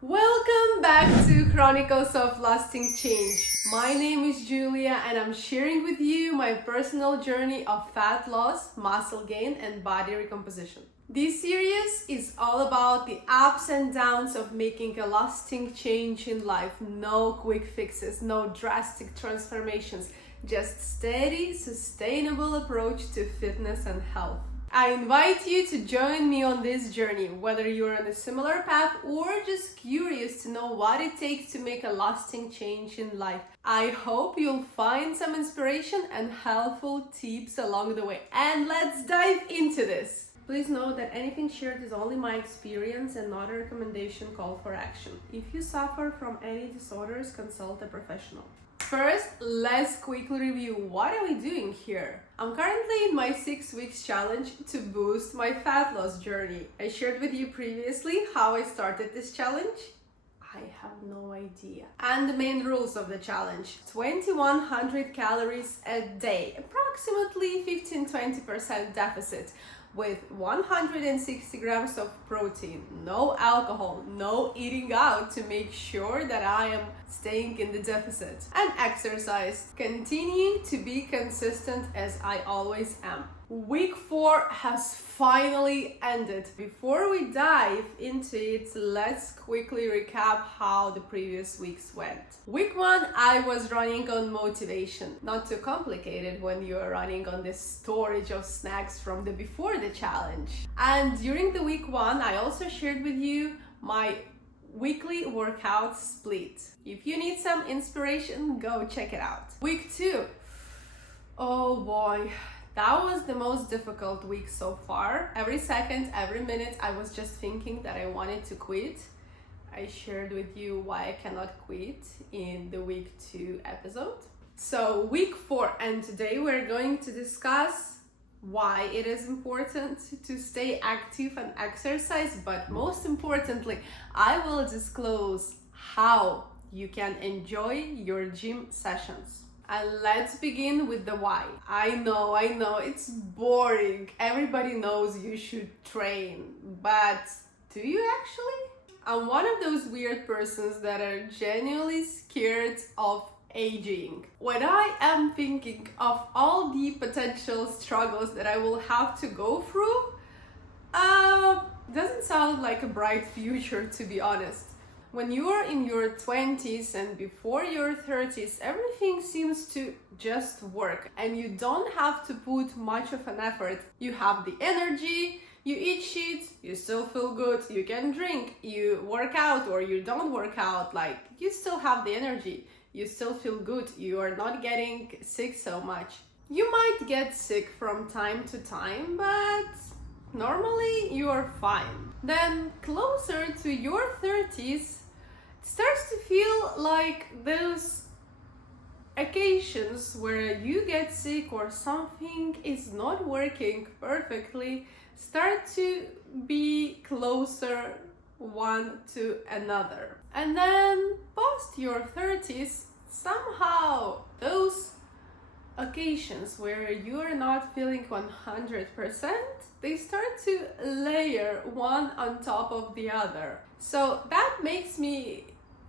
Welcome back to Chronicles of Lasting Change. My name is Julia and I'm sharing with you my personal journey of fat loss, muscle gain, and body recomposition. This series is all about the ups and downs of making a lasting change in life. No quick fixes, no drastic transformations, just steady, sustainable approach to fitness and health. I invite you to join me on this journey, whether you're on a similar path or just curious to know what it takes to make a lasting change in life. I hope you'll find some inspiration and helpful tips along the way. And let's dive into this. Please note that anything shared is only my experience and not a recommendation call for action. If you suffer from any disorders, consult a professional. First, let's quickly review what are we doing here. I'm currently in my 6 weeks challenge to boost my fat loss journey. I shared with you previously how I started this challenge. I have no idea. And the main rules of the challenge: 2100 calories a day, approximately 15-20% deficit, with 160 grams of protein, no alcohol, no eating out to make sure that I am staying in the deficit, and exercise, continuing to be consistent as I always am. Week 4 has finally ended. Before we dive into it, let's quickly recap how the previous weeks went. Week 1, I was running on motivation. Not too complicated when you're running on this storage of snacks from the before the challenge. And during the week 1, I also shared with you my weekly workout split. If you need some inspiration, go check it out. Week 2, oh boy. That was the most difficult week so far. Every second, every minute, I was just thinking that I wanted to quit. I shared with you why I cannot quit in the week 2 episode. So week 4, and today we're going to discuss why it is important to stay active and exercise, but most importantly, I will disclose how you can enjoy your gym sessions. And let's begin with the why. I know, it's boring. Everybody knows you should train, but do you actually? I'm one of those weird persons that are genuinely scared of aging. When I am thinking of all the potential struggles that I will have to go through, doesn't sound like a bright future, to be honest. When you are in your 20s and before your 30s, everything seems to just work and you don't have to put much of an effort. You have the energy, you eat shit, you still feel good, you can drink, you work out or you don't work out, like you still have the energy, you still feel good, you are not getting sick so much. You might get sick from time to time, but normally you are fine. Then closer to your 30s, starts to feel like those occasions where you get sick or something is not working perfectly start to be closer one to another. And then past your 30s, somehow those occasions where you are not feeling 100%, they start to layer one on top of the other. So that makes me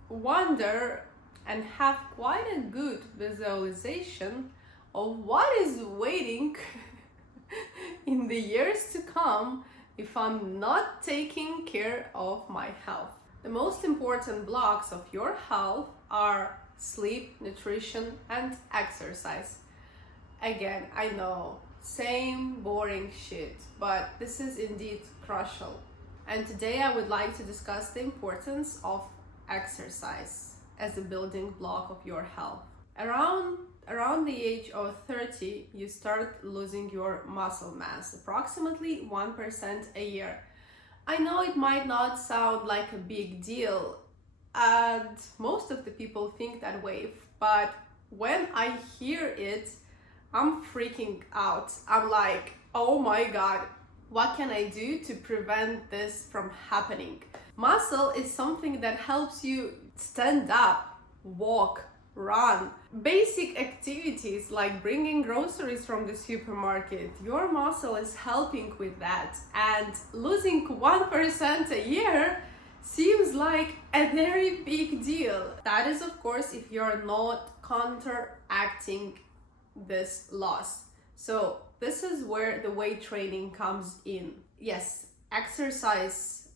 wonder and have quite a good visualization of what is waiting in the years to come if I'm not taking care of my health. The most important blocks of your health are sleep, nutrition, and exercise. Again, I know, same boring shit, but this is indeed crucial. And today I would like to discuss the importance of exercise as a building block of your health. Around the age of 30, you start losing your muscle mass, approximately 1% a year. I know it might not sound like a big deal, and most of the people think that way, but when I hear it, I'm freaking out. I'm like, oh my God, what can I do to prevent this from happening? Muscle is something that helps you stand up, walk, run. Basic activities like bringing groceries from the supermarket, your muscle is helping with that. And losing 1% a year seems like a very big deal. That is, of course, if you're not counteracting this loss. So this is where the weight training comes in. Yes, exercise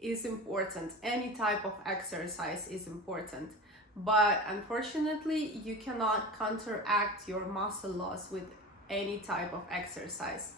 is important. Any type of exercise is important. But unfortunately, you cannot counteract your muscle loss with any type of exercise.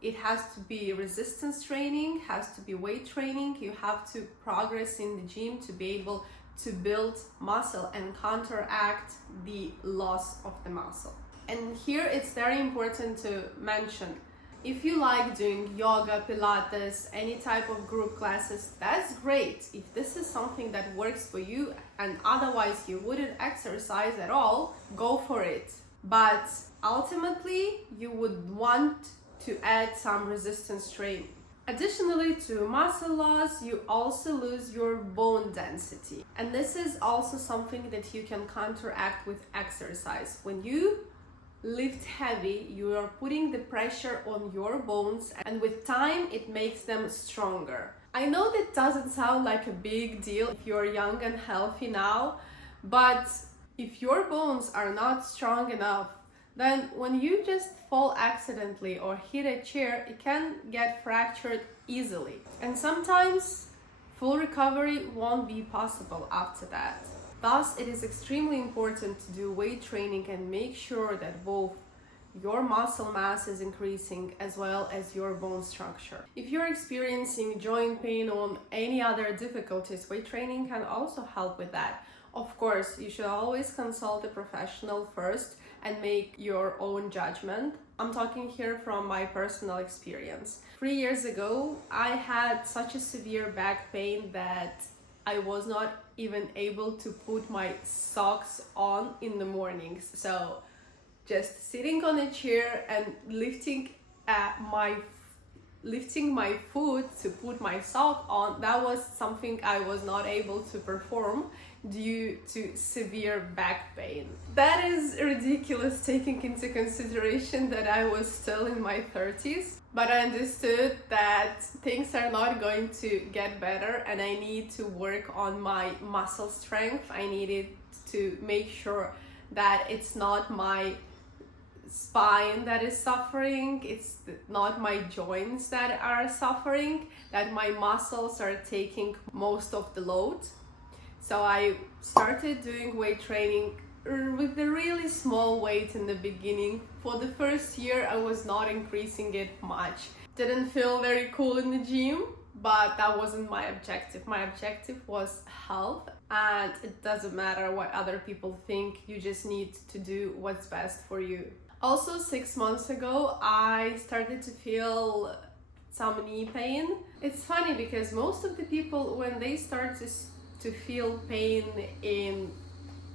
It has to be resistance training, has to be weight training. You have to progress in the gym to be able to build muscle and counteract the loss of the muscle. And here it's very important to mention, if you like doing yoga, Pilates, any type of group classes, that's great. If this is something that works for you and otherwise you wouldn't exercise at all, go for it. But ultimately, you would want to add some resistance training. Additionally to muscle loss, you also lose your bone density. And this is also something that you can counteract with exercise. When you lift heavy, you are putting the pressure on your bones, and with time it makes them stronger. I know that doesn't sound like a big deal if you're young and healthy now, but if your bones are not strong enough, then when you just fall accidentally or hit a chair, it can get fractured easily. And sometimes full recovery won't be possible after that. Thus, it is extremely important to do weight training and make sure that both your muscle mass is increasing as well as your bone structure. If you're experiencing joint pain or any other difficulties, weight training can also help with that. Of course, you should always consult a professional first and make your own judgment. I'm talking here from my personal experience. 3 years ago, I had such a severe back pain that I was not even able to put my socks on in the mornings. So just sitting on a chair and lifting my foot to put my sock on, that was something I was not able to perform due to severe back pain. That is ridiculous, taking into consideration that I was still in my 30s. But I understood that things are not going to get better and I need to work on my muscle strength. I needed to make sure that it's not my spine that is suffering, it's not my joints that are suffering, that my muscles are taking most of the load. So I started doing weight training with a really small weight in the beginning. For the first year, I was not increasing it much. Didn't feel very cool in the gym, but that wasn't my objective. My objective was health, and it doesn't matter what other people think. You just need to do what's best for you. Also, 6 months ago, I started to feel some knee pain. It's funny because most of the people, when they start to feel pain in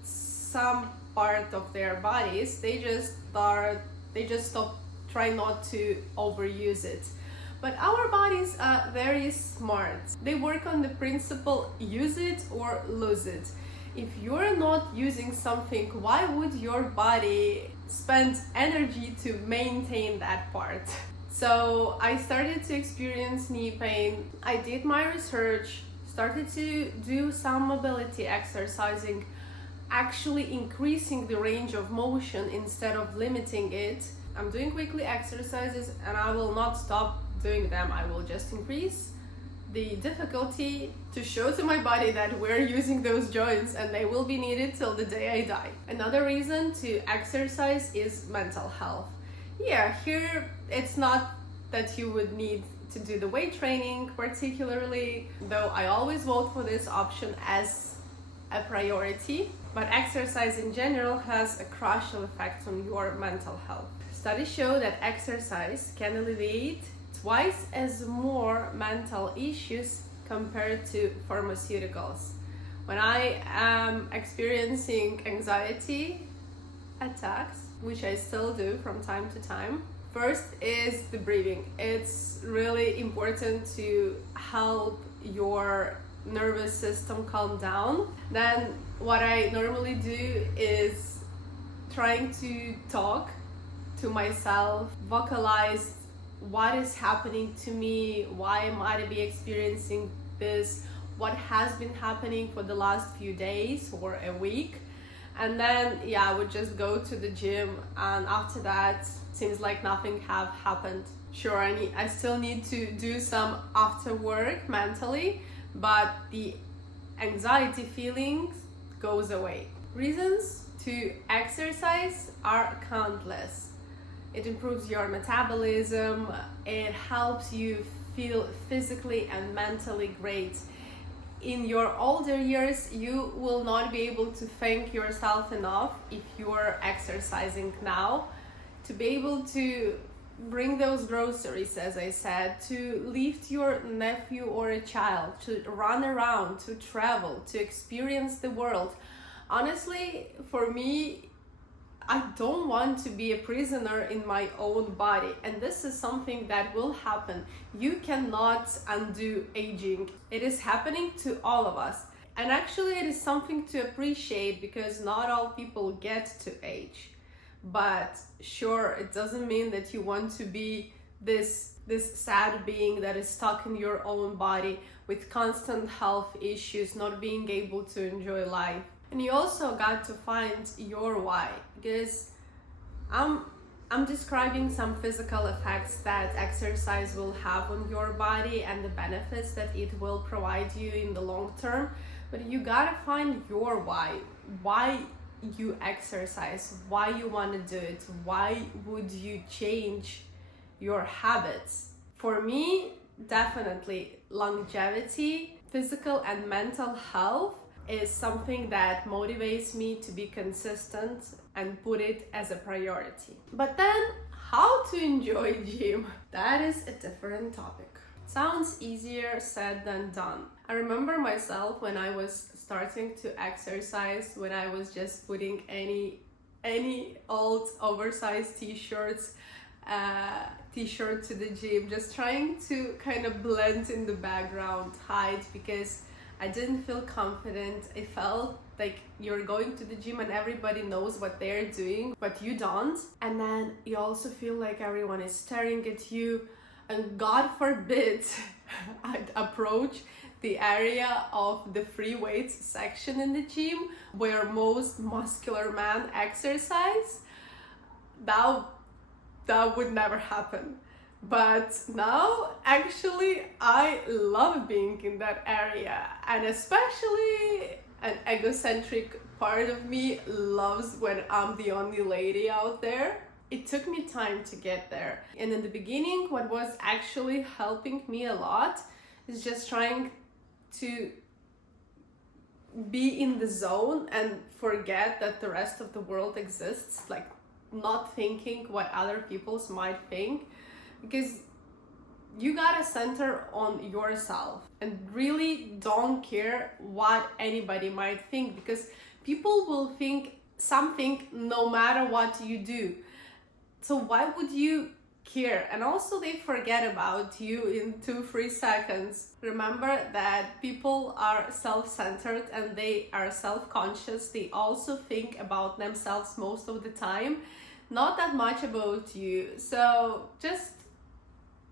some part of their bodies, they just stop, try not to overuse it. But our bodies are very smart. They work on the principle, use it or lose it. If you're not using something, why would your body spend energy to maintain that part? So I started to experience knee pain. I did my research, started to do some mobility exercising, actually increasing the range of motion instead of limiting it. I'm doing weekly exercises and I will not stop doing them. I will just increase the difficulty to show to my body that we're using those joints and they will be needed till the day I die. Another reason to exercise is mental health. Yeah, here it's not that you would need to do the weight training particularly, though I always vote for this option as a priority, but exercise in general has a crucial effect on your mental health. Studies show that exercise can alleviate twice as more mental issues compared to pharmaceuticals. When I am experiencing anxiety attacks, which I still do from time to time, first is the breathing. It's really important to help your nervous system calm down. Then what I normally do is trying to talk to myself, vocalize what is happening to me, why might I be experiencing this, what has been happening for the last few days or a week. And then I would just go to the gym, and after that seems like nothing have happened. Sure, I still need to do some after work mentally, but the anxiety feelings goes away. Reasons to exercise are countless. It improves your metabolism, it helps you feel physically and mentally great. In your older years, you will not be able to thank yourself enough if you're exercising now, to be able to bring those groceries, as I said, to lift your nephew or a child, to run around, to travel, to experience the world. Honestly, for me, I don't want to be a prisoner in my own body, and this is something that will happen. You cannot undo aging. It is happening to all of us, and actually it is something to appreciate, because not all people get to age. But sure, it doesn't mean that you want to be this sad being that is stuck in your own body with constant health issues, not being able to enjoy life. And you also got to find your why, because I'm describing some physical effects that exercise will have on your body and the benefits that it will provide you in the long term. But you gotta find your why you exercise, why you want to do it, why would you change your habits. For me, definitely longevity, physical and mental health is something that motivates me to be consistent and put it as a priority. But then, how to enjoy gym? That is a different topic. Sounds easier said than done. I remember myself when I was starting to exercise, when I was just putting any old oversized t-shirt to the gym, just trying to kind of blend in the background, hide, because I didn't feel confident. I felt like you're going to the gym and everybody knows what they're doing, but you don't. And then you also feel like everyone is staring at you. And God forbid I'd approach the area of the free weights section in the gym where most muscular men exercise. That would never happen. But now, actually, I love being in that area, and especially an egocentric part of me loves when I'm the only lady out there. It took me time to get there. And in the beginning, what was actually helping me a lot is just trying to be in the zone and forget that the rest of the world exists, like not thinking what other people might think. Because you gotta center on yourself and really don't care what anybody might think, because people will think something no matter what you do. So why would you care? And also they forget about you in 2-3 seconds. Remember that people are self-centered and they are self-conscious. They also think about themselves most of the time, not that much about you. So just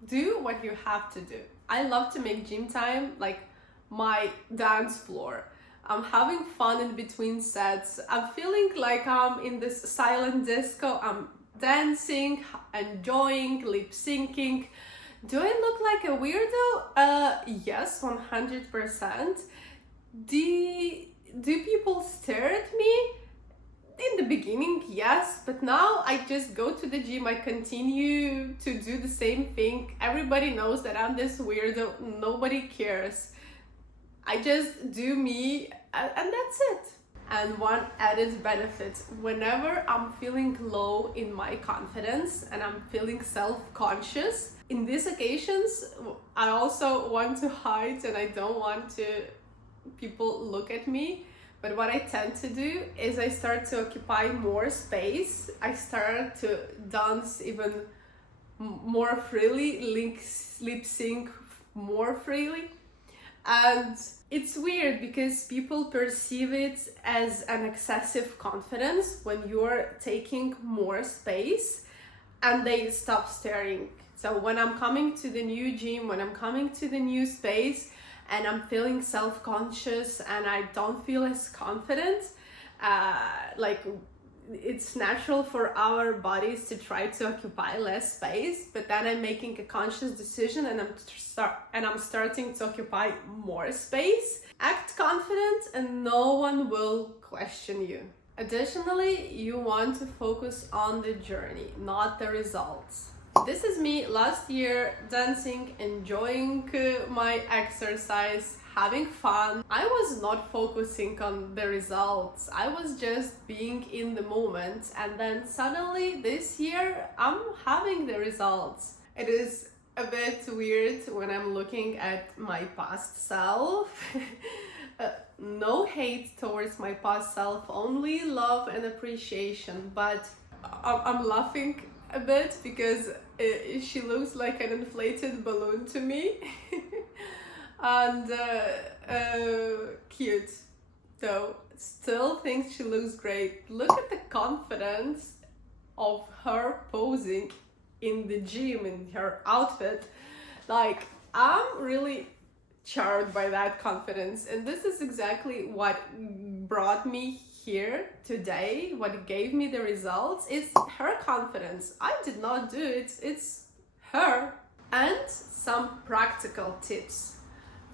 do what you have to do. I love to make gym time like my dance floor. I'm having fun in between sets. I'm feeling like I'm in this silent disco. I'm dancing, enjoying, lip syncing. Do I look like a weirdo? Yes, 100%. Do people stare at me? In the beginning, yes, but now I just go to the gym, I continue to do the same thing. Everybody knows that I'm this weirdo, nobody cares. I just do me, and that's it. And one added benefit, whenever I'm feeling low in my confidence and I'm feeling self-conscious, in these occasions, I also want to hide and I don't want people look at me. But what I tend to do is I start to occupy more space. I start to dance even more freely, lip sync more freely. And it's weird because people perceive it as an excessive confidence when you're taking more space and they stop staring. So when I'm coming to the new gym, when I'm coming to the new space, and I'm feeling self-conscious and I don't feel as confident, like it's natural for our bodies to try to occupy less space, but then I'm making a conscious decision and I'm starting to occupy more space. Act confident and no one will question you. Additionally, you want to focus on the journey, not the results. This is me last year, dancing, enjoying my exercise, having fun. I was not focusing on the results. I was just being in the moment. And then suddenly this year, I'm having the results. It is a bit weird when I'm looking at my past self. No hate towards my past self, only love and appreciation. But I'm laughing a bit because she looks like an inflated balloon to me. And cute though. Still think she looks great. Look at the confidence of her posing in the gym, in her outfit. Like, I'm really charmed by that confidence, and this is exactly what brought me here today. What gave me the results is her confidence. I did not do it, it's her. And some practical tips.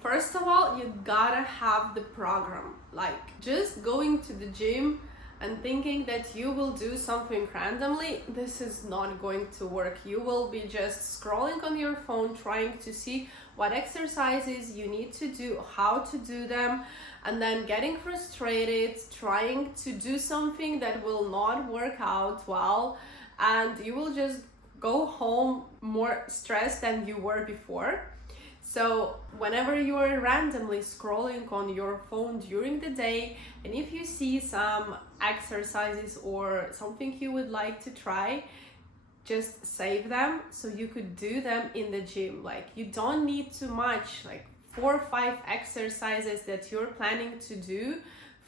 First of all, you gotta have the program. Like, just going to the gym and thinking that you will do something randomly, this is not going to work. You will be just scrolling on your phone, trying to see what exercises you need to do, how to do them, and then getting frustrated, trying to do something that will not work out well, and you will just go home more stressed than you were before. So whenever you are randomly scrolling on your phone during the day, and if you see some exercises or something you would like to try, just save them so you could do them in the gym. Like, you don't need too much, like 4 or 5 exercises that you're planning to do,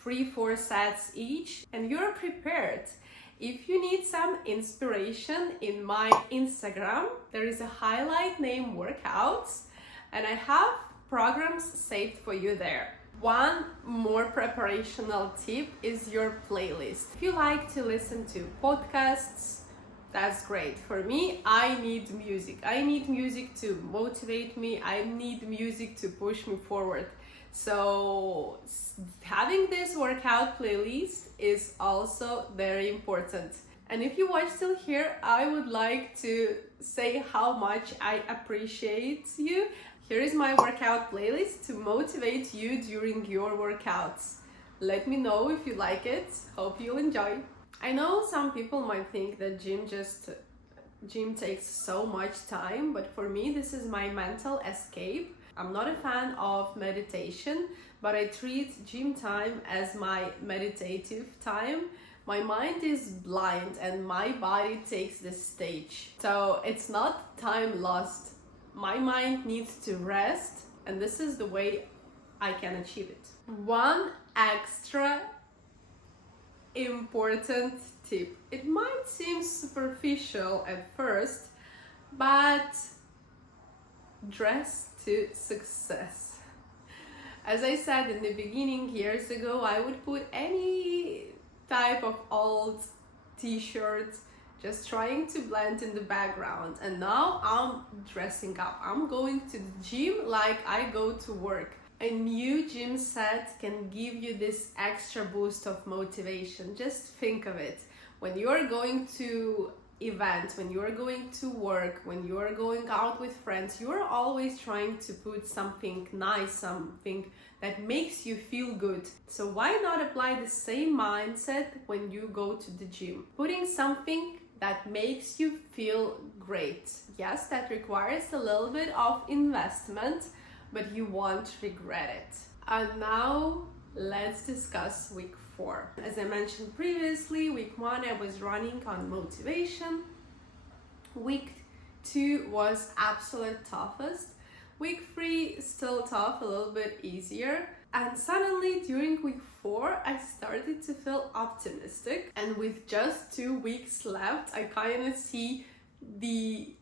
3-4 sets each, and you're prepared. If you need some inspiration, in my Instagram there is a highlight named Workouts, and I have programs saved for you there. One more preparational tip is your playlist. If you like to listen to podcasts, that's great. For me, I need music. I need music to motivate me. I need music to push me forward. So having this workout playlist is also very important. And if you watch till here, I would like to say how much I appreciate you. Here is my workout playlist to motivate you during your workouts. Let me know if you like it. Hope you'll enjoy. I know some people might think that gym takes so much time, but for me this is my mental escape. I'm not a fan of meditation, but I treat gym time as my meditative time. My mind is blind and my body takes the stage. So it's not time lost. My mind needs to rest, and this is the way I can achieve it. One extra important tip. It might seem superficial at first, but dress to success. As I said in the beginning, years ago, I would put any type of old t-shirts, just trying to blend in the background, and now I'm dressing up. I'm going to the gym like I go to work. A new gym set can give you this extra boost of motivation. Just think of it. When you're going to events, when you're going to work, when you're going out with friends, you're always trying to put something nice, something that makes you feel good. So why not apply the same mindset when you go to the gym? Putting something that makes you feel great. Yes, that requires a little bit of investment, but you won't regret it. And now let's discuss week 4. As I mentioned previously, week 1 I was running on motivation. Week 2 was absolute toughest. Week 3 still tough, a little bit easier. And suddenly during week 4 I started to feel optimistic, and with just 2 weeks left I kind of see the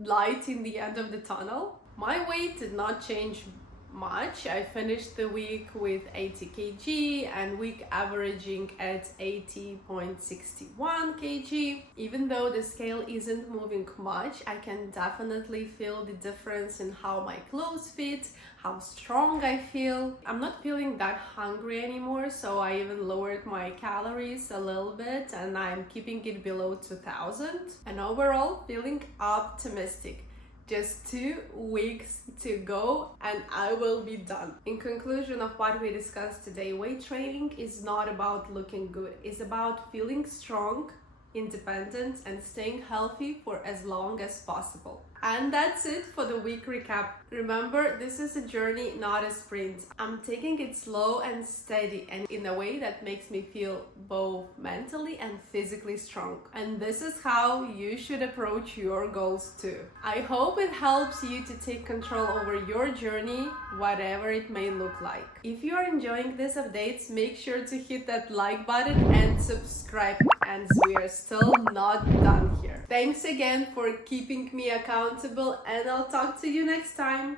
light in the end of the tunnel. My weight did not change much. I finished the week with 80 kg and week averaging at 80.61 kg. Even though the scale isn't moving much, I can definitely feel the difference in how my clothes fit, how strong I feel. I'm not feeling that hungry anymore, so I even lowered my calories a little bit and I'm keeping it below 2000. And overall, feeling optimistic. Just 2 weeks to go and I will be done. In conclusion of what we discussed today, weight training is not about looking good. It's about feeling strong, independent, and staying healthy for as long as possible. And that's it for the week recap. Remember, this is a journey, not a sprint. I'm taking it slow and steady and in a way that makes me feel both mentally and physically strong. And this is how you should approach your goals too. I hope it helps you to take control over your journey, whatever it may look like. If you are enjoying these updates, make sure to hit that like button and subscribe, and we are still not done here. Thanks again for keeping me accountable, and I'll talk to you next time.